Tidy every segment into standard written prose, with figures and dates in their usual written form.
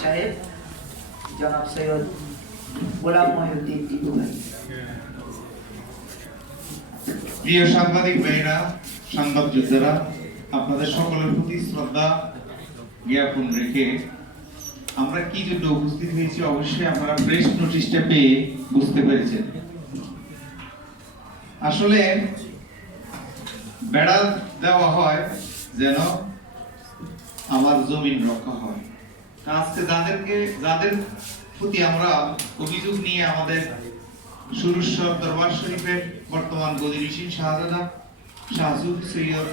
সাহেব জনাব সৈয়দ গোলাম মহিউদ্দিন টিপু ভাই। প্রিয় সাংবাদিক ভাইরা, সংবাদ যোদ্ধারা, আপনাদের সকলের প্রতি শ্রদ্ধা জ্ঞাপন রেখে আমরা কি জন্য উপস্থিত হয়েছি অবশ্যই আপনারা প্রেস নোটিশটা পেয়ে বুঝতে পেরেছেন। আসলে বেড়া দেওয়া হয় যেন আমার জমিন রক্ষা হয়। আজকে যাদের প্রতি আমরা অভিযোগ নিয়ে আমাদের সুরেশ্বর দরবার শরীফের বর্তমান গদিনিশীন শাহজাদা শাহজুদ সৈয়দ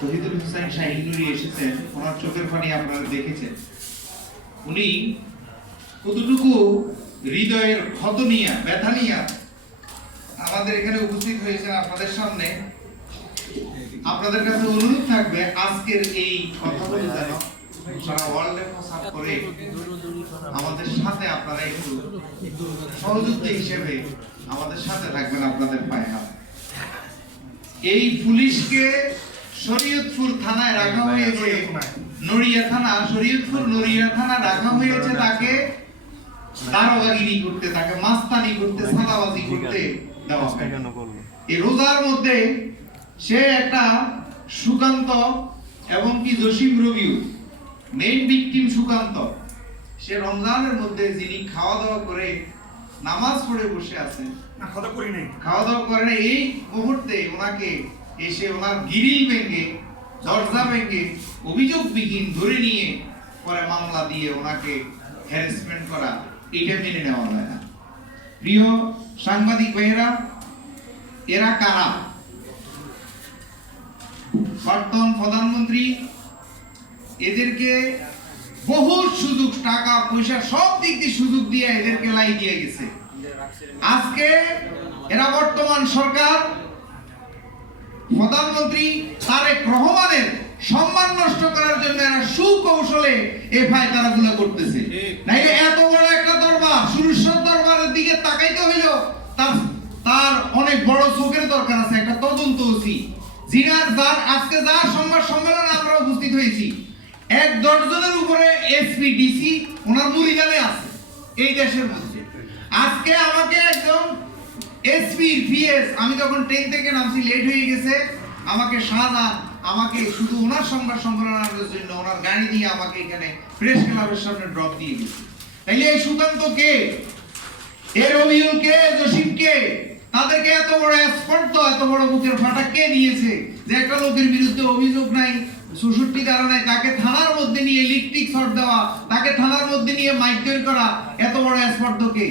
তহিদুল হোসেন শাহিনুরি এসেছেন, ওনার চোখের পানি আপনারা দেখেছেন। উনি কতটুকু হৃদয়ের ক্ষত নিয়ে ব্যথা নিয়ে আমাদের এখানে উপস্থিত হয়েছেন আপনাদের সামনে। আপনাদের কাছে অনুরোধ থাকবে আজকের এই কথাগুলো যেন সারা ওয়ার্ল্ডে প্রচার করে আমাদের সাথে আপনারা একটু সহযোগী হিসেবে আমাদের সাথে থাকবেন, আপনাদের পায়ে হাত। এই পুলিশকে শরীয়তপুর থানায় রাখা হয়েছে, নড়িয়া থানা, শরীয়তপুর নড়িয়া থানা রাখা হয়েছে তাকে দারোগাগিরি করতে, তাকে মাস্তানি করতে, সাদাবাজি করতে দেওয়া হয়। এই রোজার মধ্যে সে একটা সুকান্ত এবং কি জসিম রবিউ মেইন ভিকটিম সুকান্ত, সে রমজানের মধ্যে যিনি খাওয়া দাওয়া করে নামাজ পড়ে বসে আছেন, খাওয়া দাওয়া করে এই মুহূর্তে ওনাকে এসে ওনার গ্রিল ভেঙে দরজা ভেঙে অভিযোগবিহীন ধরে নিয়ে পরে মামলা দিয়ে ওনাকে হ্যারাসমেন্ট করা, এটা মেনে নেওয়া হয় না। প্রিয় সাংবাদিক ভাইয়েরা, এরা কারা? বর্তমান প্রধানমন্ত্রী এদেরকে বহু সুযোগ, টাকা পয়সা সব দিক দিয়ে সুযোগ দিয়ে এদেরকে লাই দিয়ে গেছে। আজকে এরা বর্তমান সরকার প্রধানমন্ত্রী তারেক রহমানের সম্মান নষ্ট করার জন্য এরা সুকৌশলে এই ফায়দারাগুলো করতেছে। নাইলে এত বড় একটা দরবার, সুরেশ্বর দরবারের দিকে তাকাইতে হইল তার অনেক বড় চোখের দরকার আছে, একটা তদন্ত ওসি যার আজকে যার সংবাদ সম্মেলনে আমরা উপস্থিত হয়েছি ১-১০ জনের উপরে এসপি ডিসি ওনার মুরিগানে আছে এই দেশের মধ্যে। আজকে আমাকে একদম এসপি পিএস, আমি যখন ট্রেন থেকে নামছি লেট হয়ে গেছে, আমাকে শাহজাহান আমাকে শুধু ওনার সংবাদ সম্মেলনের জন্য ওনার গাড়ি দিয়ে আমাকে এখানে প্রেস ক্লাবের সামনে ড্রপ দিয়ে গেছে। তাইলে এই সুকান্ত কে, এর রবিউল কে, জসিম কে, তাদেরকে এত বড় স্পর্ধ, এত বড় বুকের ফাটা কে দিয়েছে যে একটা লোকের বিরুদ্ধে অভিযোগ নাই, ৬৬ ধারা নাই, তাকে থানার মধ্যে নিয়ে লিপস্টিক শট দেওয়া, তাকে থানার মধ্যে নিয়ে মাইক তৈরি করা, এত বড় স্পর্ধ কে?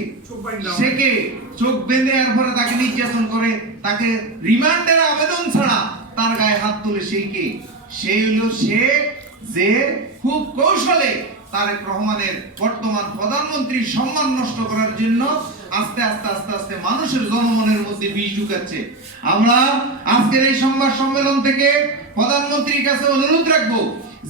সে কে? চোখ বেঁধে এরপরে তাকে নির্যাতন করে, তাকে রিমান্ডের আবেদন ছাড়া তার গায়ে হাত তুলে সেই কে? সে হলো সে যে খুব কৌশলে তারেক রহমানের বর্তমান প্রধানমন্ত্রীর সম্মান নষ্ট করার জন্য আস্তে আস্তে আস্তে আস্তে মানুষের জনমনের মধ্যে বিষ ঢুকাচ্ছে। আমরা আজকের এই সংবাদ সম্মেলন থেকে প্রধানমন্ত্রীর কাছে অনুরোধ রাখবো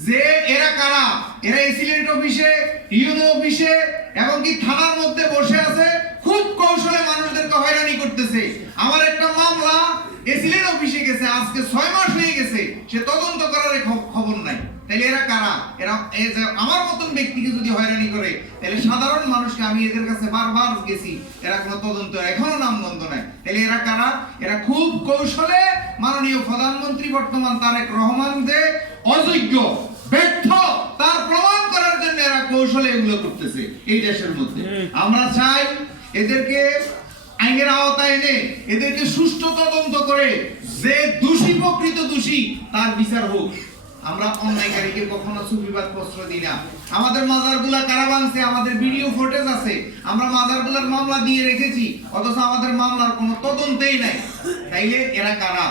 যে এরা কারা? এরা এসিলেন্ট অফিসে, ইউনো অফিসে এবং কি থানার মধ্যে বসে আছে, খুব কৌশলে মানুষদেরকে হয়রানি করতেছে। আমার একটা মামলা এসিলেন্ট অফিসে গেছে, আজকে ৬ মাস হয়ে গেছে, সে তদন্ত করার খবর নাই। তাহলে এরা কারা? এরা আমার মতন ব্যক্তিকে যদি হয়রানি করে, তাহলে সাধারণ মানুষকে, আমি এদের কাছে বারবার গেছি, এরা কোনো তদন্ত এখনো নামগন্ধ নাই। তাহলে এরা কারা? এরা খুব কৌশলে মাননীয় প্রধানমন্ত্রী বর্তমান তারেক রহমান যে অযোগ্য, ব্যর্থ, তার প্রমাণ করার জন্য এরা কৌশলে এগুলো করতেছে এই দেশের মধ্যে। আমরা চাই এদেরকে আইনের আওতায় এনে এদেরকে সুষ্ঠু তদন্ত করে যে দোষী, প্রকৃত দোষী, তার বিচার হোক। আমরা অন্যায়কারীকে কখনো সুবিবাদ প্রশ্ন দিই না। আমাদের মাজারগুলা কারা ভাঙছে, আমাদের ভিডিও ফুটেজ আছে, আমরা মাজারগুলার মামলা দিয়ে রেখেছি, অথচ আমাদের মামলার কোনো তদন্তই নাই। তাইলে এরা কারা?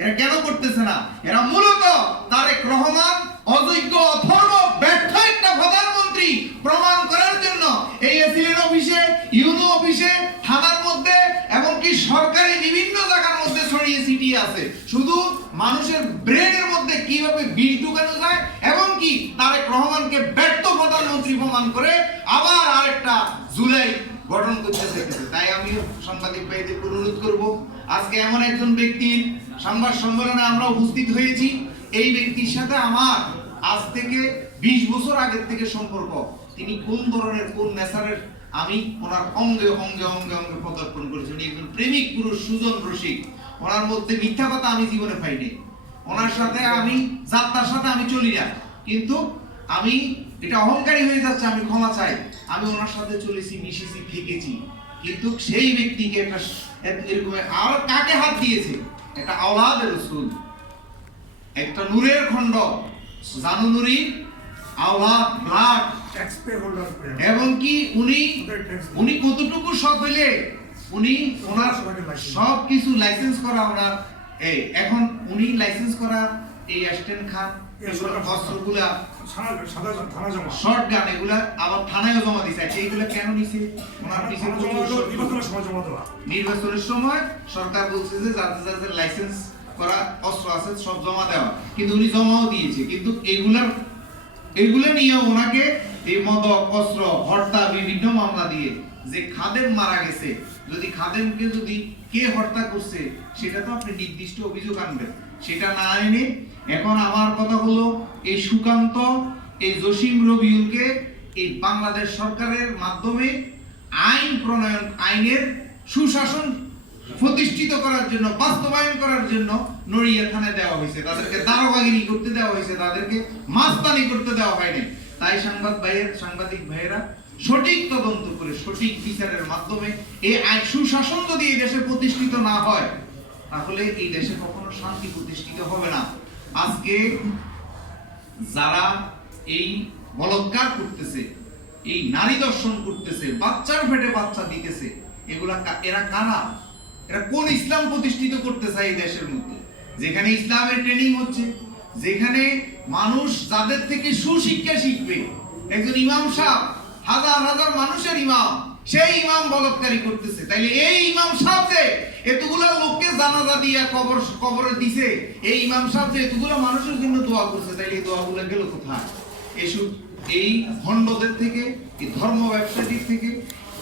এরা কেন করতেছে না? এরা মূলত তারেক রহমান অযোগ্য, অথর্ব, ব্যর্থ একটা প্রধানমন্ত্রী প্রমাণ করার জন্য এই এসিলেন্ট অফিসে, ইউনো অফিসে, থানার মধ্যে এবং কি সরকারি বিভিন্ন জায়গার মধ্যে ছড়িয়ে ছিটিয়ে আছে। শুধু মানুষের ব্রেনের মধ্যে কিভাবে বিষ ঢুকানো যায় এবং কি তারেক রহমানকে ব্যর্থ প্রধানমন্ত্রী প্রমাণ করে আবার আরেকটা জুলাই গঠন করতে চাইতেছে। তাই আমি সাংবাদিক ভাইদের অনুরোধ করব, আজকে এমন একজন ব্যক্তির সংবাদ সম্মেলনে আমরা উপস্থিত হয়েছি, এই ব্যক্তির সাথে আমার আজ থেকে 20 বছর আগের থেকে সম্পর্ক, তিনি কোন ধরনের কোন নেচারের আমি ওনার অঙ্গে অঙ্গে অঙ্গে অঙ্গে প্রদর্শন করেছি। উনি একজন প্রেমিক পুরুষ, সুজন রসিক, ওনার মধ্যে মিথ্যা কথা আমি জীবনে পাইনি। ওনার সাথে আমি যাত্রার সাথে আমি চলি না, কিন্তু আমি এটা অহংকারী হয়ে যাচ্ছে, আমি ক্ষমা চাই। আমি ওনার সাথে চলেছি, মিশেছি, থেকেছি, কিন্তু সেই ব্যক্তিকে একটা এরকম আর কাকে হাত দিয়েছে? একটা আওলাদের রাসূল, একটা নূরের খণ্ড, জানু নুরি আওলাদ ব্লাড ট্যাক্স পে হোল্ডার এবং কি উনি কতটুকু সব হইলে উনি ওনার সব কিছু লাইসেন্স করা ওনার এই এখন উনি লাইসেন্স করা এই অ্যাসিস্ট্যান্ট খান অস্ত্রগুলা সাদা থানা জমা শর্ট গান এগুলা আবার থানায় জমা দিছে। আচ্ছা এইগুলা কেন নিছে? ওনার পিছনে নির্বাচনের সময় জমা দেওয়া। নির্বাচনের সময় সরকার বলছে যে যাদের যাদের লাইসেন্স করা অস্ত্র আছে সব জমা দেওয়া, কিন্তু উনি জমাও দিয়েছে। কিন্তু এগুলো নিয়ে ওনাকে এই মদক, অস্ত্র, হত্যা, বিভিন্ন মামলা দিয়ে যে খাদেম মারা গেছে, যদি খাদেমকে যদি কে হত্যা করছে সেটা তো আপনি নির্দিষ্ট অভিযোগ আনবেন, সেটা না এনে এখন আমার কথা হলো এই সুকান্ত, এই জসিম রবিউলকে এই বাংলাদেশ সরকারের মাধ্যমে আইন প্রণয়ন, আইনের সুশাসন প্রতিষ্ঠিত করার জন্য, বাস্তবায়ন করার জন্য নড়িয়া থানায় দেওয়া হয়েছে। তাদেরকে দারোগাগিরি করতে দেওয়া হয়েছে, তাদেরকে মাস্তানি করতে দেওয়া হয়নি। তাই সাংবাদিক ভাইয়েরা সঠিক তদন্ত করে সঠিক বিচারের মাধ্যমে এই আইন সুশাসন যদি এই দেশে প্রতিষ্ঠিত না হয়, তাহলে এই দেশে কখনো শান্তি প্রতিষ্ঠিত হবে না। আজকে যারা এই বলৎকার করতেছে, এই নারী দর্শন করতেছে, বাচ্চার পেটে বাচ্চা দিতেছে, এরা কারা? এরা কোন ইসলাম প্রতিষ্ঠিত করতে চায় এই দেশের মধ্যে, যেখানে ইসলামের ট্রেনিং হচ্ছে, যেখানে মানুষ যাদের থেকে সুশিক্ষা শিখবে। একজন ইমাম সাহেব, হাজার হাজার মানুষের ইমাম, সেই ইমাম বলৎকারী করতেছে। তাইলে এই ইমাম সাহেব যে এতগুলা লোককে জানাজা দিয়া কবরে দিছে, এই ইমাম সাহেব যে এতগুলো মানুষের জন্য দোয়া করছে, তাইলে এই দোয়াগুলো গেল কোথায়? এসব এই ভণ্ডদের থেকে, এই ধর্ম ব্যবসায়ীর থেকে,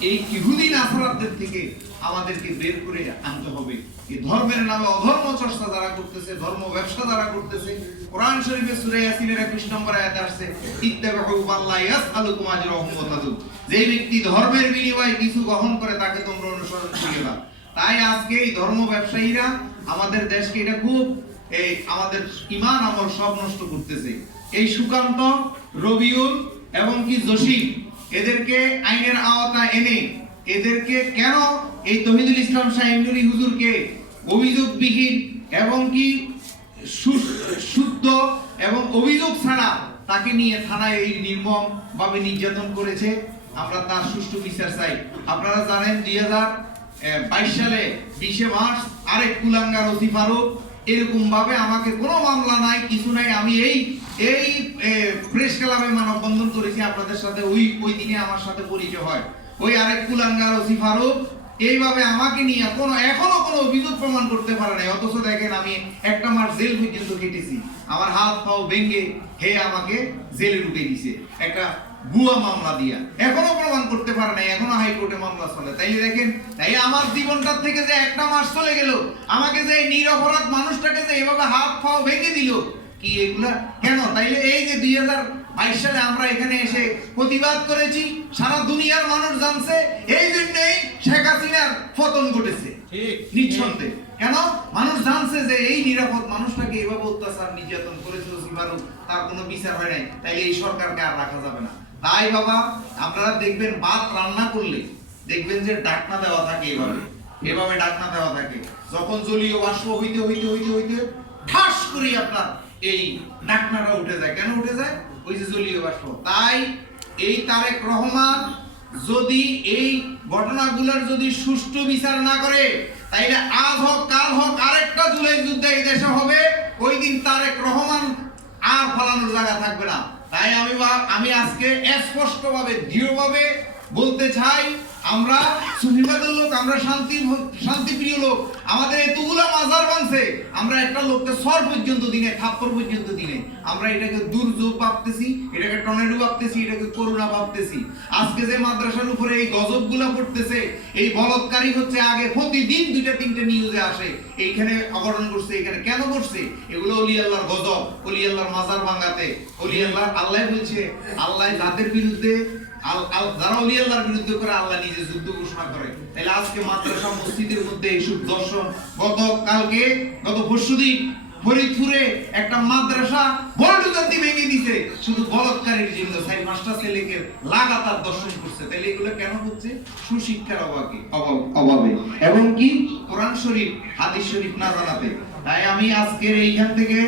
এই ইহুদি নাসারাতদের থেকে আমাদেরকে বের করে আনতে হবে। এই ধর্মের নামে অধর্ম চর্চা যারা করতেছে, ধর্ম ব্যবসা যারা করতেছে, কোরআন শরীফে সূরা ইয়াসিনের 21 নম্বর আয়াতে আসছে, ইত্তাবিউ মাল্লা ইয়াসআলুকুম আজরাহুম ওয়া তাদুন, যে ব্যক্তি ধর্মের বিনিময়ে কিছু গ্রহণ করে তাকে তোমরা অনুসরণ করিবা। তাই আজকে এই ধর্ম ব্যবসায়ীরা আমাদের দেশকে এটা খুব এই আমাদের ঈমান আমল সব নষ্ট করতেছে। এই সুকান্ত, রবিউল এবং কি জসিম, এদেরকে আইনের আওতায় এনে এদেরকে কেন এই তহিদুল ইসলাম সাহেব নুরি হুজুরকে অভিযোগবিহীন এবং কি শুদ্ধ এবং অভিযোগ ছাড়া তাকে নিয়ে থানায় এই নির্মম ভাবে নির্যাতন করেছে, আমরা তার সুষ্ঠু বিচার চাই। আপনারা জানেন 2022 সালে 20 মার্চ আরেক কুলাঙ্গার ওসি ফারুক এরকম ভাবে আমাকে কোনো মামলা নাই, কিছু নাই, আমি এই প্রেস ক্লাবে মানববন্ধন করেছি আপনাদের সাথে, ওই দিনে আমার সাথে পরিচয় হয়। ওই আরেক কুলাঙ্গার ওসি ফারুক এইভাবে আমাকে নিয়ে এখনো কোনো অভিযোগ প্রমাণ করতে পারে নাই, অথচ দেখেন আমি একটা মাস জেল পর্যন্ত কেটেছি, আমার হাত পাও ভেঙে হে আমাকে জেলে ঢুকে দিছে একটা ভুয়া মামলা দিয়া, এখনো প্রমাণ করতে পারে নাই, এখনো হাইকোর্টে মামলা চলে। তাইলে দেখেন, তাই আমার জীবনটার থেকে যে একটা মাস চলে গেল, আমাকে যে নিরপরাধ মানুষটাকে যে এভাবে হাত পাও ভেঙে দিল, কি এগুলা কেন? তাইলে এই যে 2022 সালে আমরা এখানে এসে প্রতিবাদ করেছি, সারা দুনিয়ার মানুষ জানছে, এই জন্যই শেখ হাসিনার পতন ঘটেছে নিঃসন্দেহে। কেন? মানুষ জানছে যে এই নিরাপদ মানুষটাকে এভাবে অত্যাচার নির্যাতন করেছিল সিবারু, তার কোনো বিচার হয় নাই, তাইলে এই সরকারকে আর রাখা যাবে না। তাই বাবা, আপনারা দেখবেন ভাত রান্না করলে দেখবেন যে ডাকনা দেওয়া থাকে, এভাবে ডাকনা দেওয়া থাকে, যখন জলীয় বাষ্প হইতে হইতে হইতে হইতে ঠাস করে আপনার এই ডাকনাটা উঠে যায়। কেন উঠে যায়? ওই যে জলীয় বাষ্প। তাই এই তারেক রহমান যদি এই ঘটনাগুলোর যদি সুষ্ঠু বিচার না করে, তাইলে আজ হোক কাল হোক আরেকটা জুলাই যুদ্ধ এই দেশে হবে, ওই দিন তারেক রহমান আর ফলানোর জায়গা থাকবে না। তাই আমি আজকে স্পষ্টভাবে দৃঢ়ভাবে বলতে চাই, আমরা সুফিবাদের লোক, আমরা শান্তিপ্রিয় লোক, আমাদের এতগুলা মাজার ভাঙছে, আমরা একটা লোককে সর পর্যন্ত দিনে, থাপ্পড় পর্যন্ত দিনে, আমরা এটাকে দুর্যোগ ভাবতেছি, এটাকে টর্নেডো ভাবতেছি, এটাকে করোনা ভাবতেছি। আজকে যে মাদ্রাসার উপরে এই গজবগুলা পড়তেছে, এই বলৎকারী হচ্ছে আগে প্রতিদিন 2-3টে নিউজে আসে এইখানে অঘটন করছে, এখানে কেন করছে, এগুলো ওলি আল্লাহর গজব, ওলি আল্লাহর মাজার ভাঙাতে। ওলি আল্লাহ, আল্লাহ বলছে আল্লাহ যাদের বিরুদ্ধে যারা ওলি আল্লাহর বিরুদ্ধে করে আল্লাহ নিজে যুদ্ধ ঘোষণা করে। তাহলে আজকে মাদ্রাসা মসজিদের মধ্যে এইসব দর্শন, গত পরশুদিন ফরিদপুরে একটা মাদ্রাসা বলডুজার দিয়ে ভেঙে দিছে শুধু বলৎকারীর জন্য, 4-5টা ছেলেকে লাগাতার দর্শন করছে। তাহলে এগুলো কেন হচ্ছে? সুশিক্ষার অভাবে এবং কি কোরআন শরীফ হাদিস শরীফ না জানাতে। তাই আমি আজকের এইখান থেকে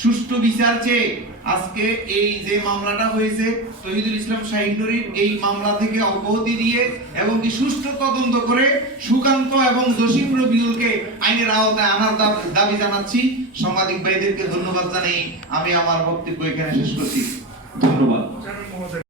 সুষ্ঠু বিচার চেয়ে আজকে এই যে মামলাটা হয়েছে তহিদুল ইসলাম শাহিনুরীর এই মামলা থেকে অব্যাহতি দিয়ে এবং কি সুষ্ঠু তদন্ত করে সুকান্ত এবং জসিম রবিউলকে আইনের আওতায় আনার দাবি জানাচ্ছি। সাংবাদিক ভাইদেরকে ধন্যবাদ জানাই আমি আমার বক্তব্য এখানে শেষ করছি। ধন্যবাদ। চেয়ারম্যান মহোদয়।